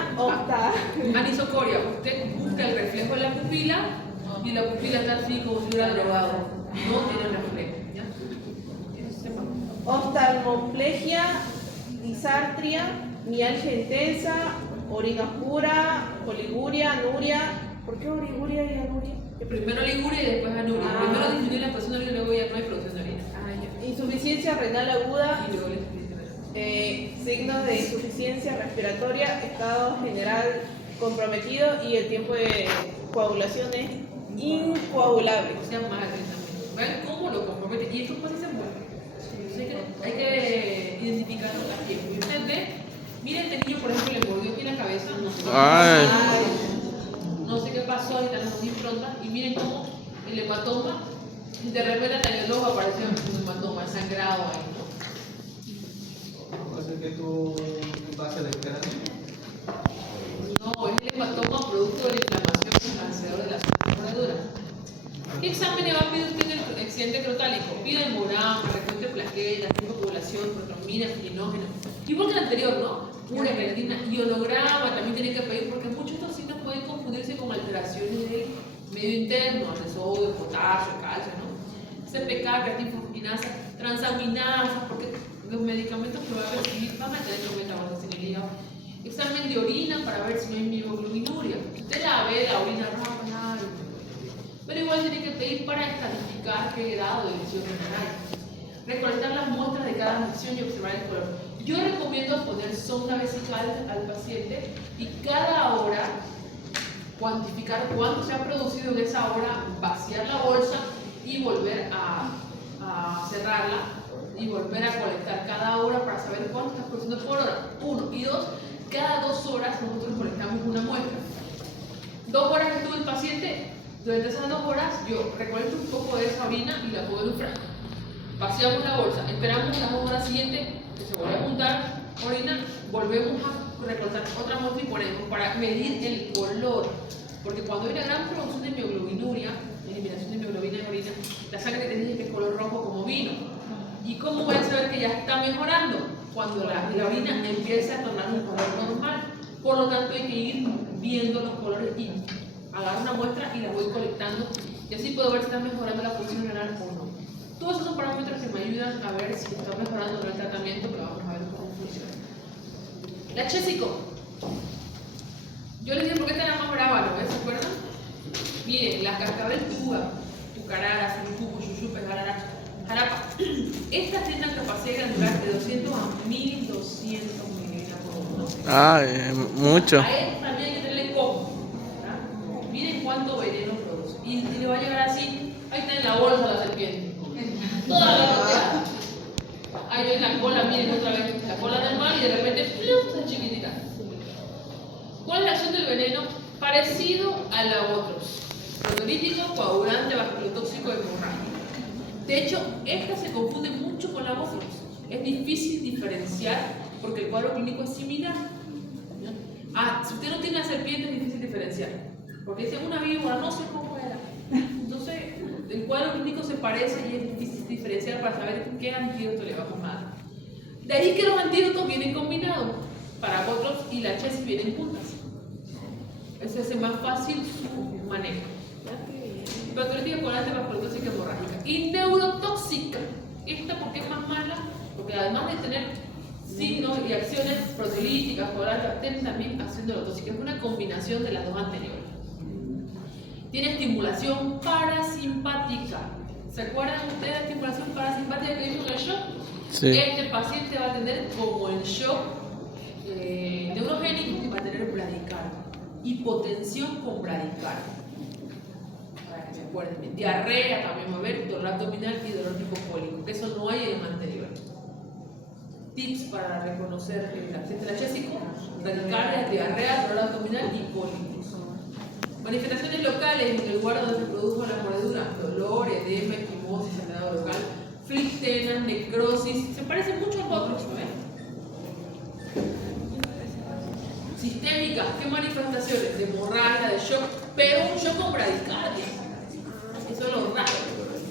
Anisocoria, usted busca el reflejo de la pupila y la pupila está así como si hubiera drogado. No tiene reflejo, ¿ya? oftalmoplegia, disartria, mialgia intensa, orina oscura, oliguria, anuria. ¿Por qué oliguria y anuria? Primero oliguria y después anuria. Primero disminuye la presión de orina y luego ya no hay producción de orina. Insuficiencia renal aguda, Y luego la insuficiencia. signos de insuficiencia respiratoria, estado general comprometido y el tiempo de coagulación es incoagulable. O sea, más de 30 minutos. ¿Ven cómo lo compromete? Y esto pues se mueve. Hay que identificarlo a tiempo. Y usted ve, miren, este niño, por ejemplo, le mordió aquí la cabeza. No sé qué pasó, ahorita las dos improntas. Y miren cómo el hematoma, de repente en el ojo apareció un hematoma sangrado ahí, ¿no? Puede ser que tú pases la escala. No, es el hematoma producto de la inflamación alrededor de la zona mordedura. ¿Qué exámenes va a pedir usted en el accidente crotálico? Pide hemograma, recuento de plaquetas, tiempo de población, protrombina, filinógeno. Igual que el anterior, ¿no? Pura creatina, ionograma también tiene que pedir porque muchos de estos signos pueden confundirse con alteraciones del medio interno, de sodio, potasio, calcio, ¿no? CPK, creatinfosforinasa, transaminasas, porque los medicamentos que va a recibir van a tener que metabolismo en el hígado. Examen de orina para ver si no hay mioglobinuria. Usted la ve, la orina roja, pero igual tiene que pedir para estadificar qué grado de lesión renal hay. Recolectar las muestras de cada lesión y observar el color. Yo recomiendo poner sonda vesical al paciente y cada hora cuantificar cuánto se ha producido en esa hora, vaciar la bolsa y volver a cerrarla y volver a colectar cada hora para saber cuánto está produciendo por hora. 1 y 2, cada 2 horas nosotros colectamos una muestra. 2 horas que estuvo el paciente, durante esas 2 horas yo recolecto un poco de esa orina y la pongo en un frasco. Vaciamos la bolsa, esperamos las 2 horas siguientes que se vuelve a juntar orina, volvemos a recolectar otra muestra y ponemos para medir el color. Porque cuando hay una gran producción de mioglobinuria, eliminación de mioglobina en orina, la sangre te dice que es color rojo como vino. ¿Y cómo voy a saber que ya está mejorando? Cuando la orina empieza a tomar un color normal. Por lo tanto, hay que ir viendo los colores y agarrar una muestra y la voy colectando. Y así puedo ver si está mejorando la función renal o no. Todos esos son parámetros que me ayudan a ver si está mejorando el tratamiento, pero vamos a ver cómo funciona. La Chesico. Yo les dije por qué está la más brava, ¿no? ¿Se acuerdan? Miren, las cascabel tuba, tucarara, surucupo, chuchupe, jarapa. Estas tienen capacidad granular de 200 a 1200 miligramos por dosis. Ah, mucho. A él también hay que tenerle cojo. Miren cuánto veneno produce. Y le va a llegar así, ahí está en la bolsa la serpiente. Toda la rodeada. Ahí ven la cola, miren otra vez, la cola normal y de repente, ¡plum!, está chiquitita. ¿Cuál es la acción del veneno? Parecido a la otros. Protolítico, coagulante, vasculotóxico, hemorrágico. De hecho, esta se confunde mucho con la Botox. Es difícil diferenciar porque el cuadro clínico es similar. Si usted no tiene la serpiente, es difícil diferenciar. Porque dice una víbora, no sé cómo era. Entonces, el cuadro clínico se parece y es difícil diferenciar para saber qué antídoto le va a tomar. De ahí que los antídotos vienen combinados. Para Botox y la Chesi vienen juntas. Eso hace más fácil su manejo. Patológica coagulante, vasculotóxica, hemorrágica. Y neurotóxica. Esta, ¿por qué es más mala? Porque además de tener signos y acciones proteolíticas, coagulantes, tiene también acción neurotóxica. Es una combinación de las dos anteriores. Tiene estimulación parasimpática. ¿Se acuerdan ustedes de la estimulación parasimpática que vimos en el shock? Sí. Este paciente va a tener como el shock neurogénico y va a tener bradicardia. Hipotensión con bradicardia. Para que se acuerden bien. Diarrea también va a haber, dolor abdominal y dolor lipofólico, que eso no hay en el anterior. Tips para reconocer el accidente de la Chesico: bradicardia, diarrea, dolor abdominal y pólipos. Manifestaciones locales en el lugar donde se produjo la mordedura: dolor, edema, equimosis, sangrado local, flictena, necrosis. Se parece mucho al Botox, ¿no ven? Sistémicas, ¿qué manifestaciones? De hemorragia, de shock, pero un shock con bradicardia. Eso es lo raro.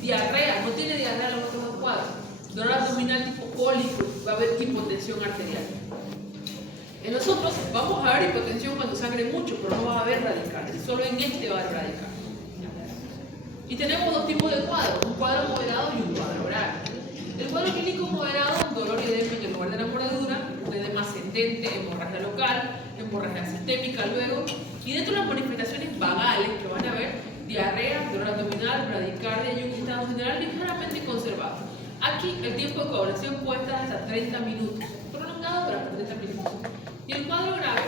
Diarrea, no tiene diarrea en los otros cuadros. Dolor abdominal tipo cólico, va a haber hipotensión arterial. En los otros vamos a ver hipotensión cuando sangre mucho, pero no va a haber bradicardia. Solo en este va a haber bradicardia. Y tenemos dos tipos de cuadros, un cuadro moderado y un cuadro grave. El cuadro clínico moderado, dolor y edema en el lugar de la mordedura, un edema ascendente, hemorragia local, hemorragia sistémica luego, y dentro de las manifestaciones vagales que van a ver, diarrea, dolor abdominal, bradicardia y un estado general ligeramente conservado. Aquí el tiempo de coagulación puede estar hasta 30 minutos, prolongado pero hasta 30 minutos. Y el cuadro grave,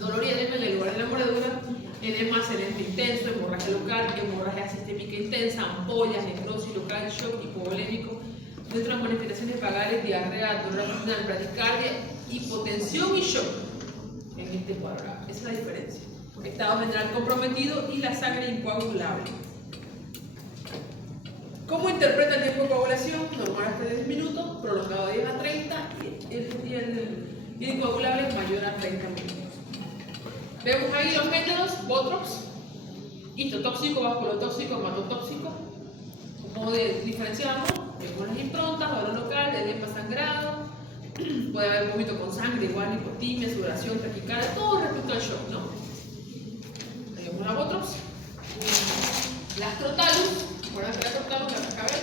dolor y edema en el lugar de la mordedura, edema ascendente intenso, hemorragia local, hemorragia sistémica intensa, ampollas, necrosis local, shock hipovolémico. Dentro de las manifestaciones vagales, diarrea, dolor abdominal, bradicardia, hipotensión y shock en este cuadro grave. Esa es la diferencia. Estado general comprometido y la sangre incoagulable. ¿Cómo interpreta el tiempo de coagulación? Normal hasta 10 minutos, prolongado de 10 a 30 y el incoagulable mayor a 30 minutos. Vemos ahí los géneros: Botox, histotóxico, vasculotóxico, hematotóxico. ¿Cómo diferenciamos? Vemos las improntas, dolor local, edema sangrado, puede haber vómito con sangre, igual hipotimia, sudoración, taquicardia, todo respecto al shock, ¿no? Ahí vemos la Botox. La Astrotalus, ¿recuerdan que la Astrotalus, la cascabel?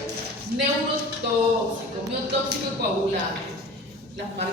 Neurotóxico, miotóxico y coagulante. Las marcas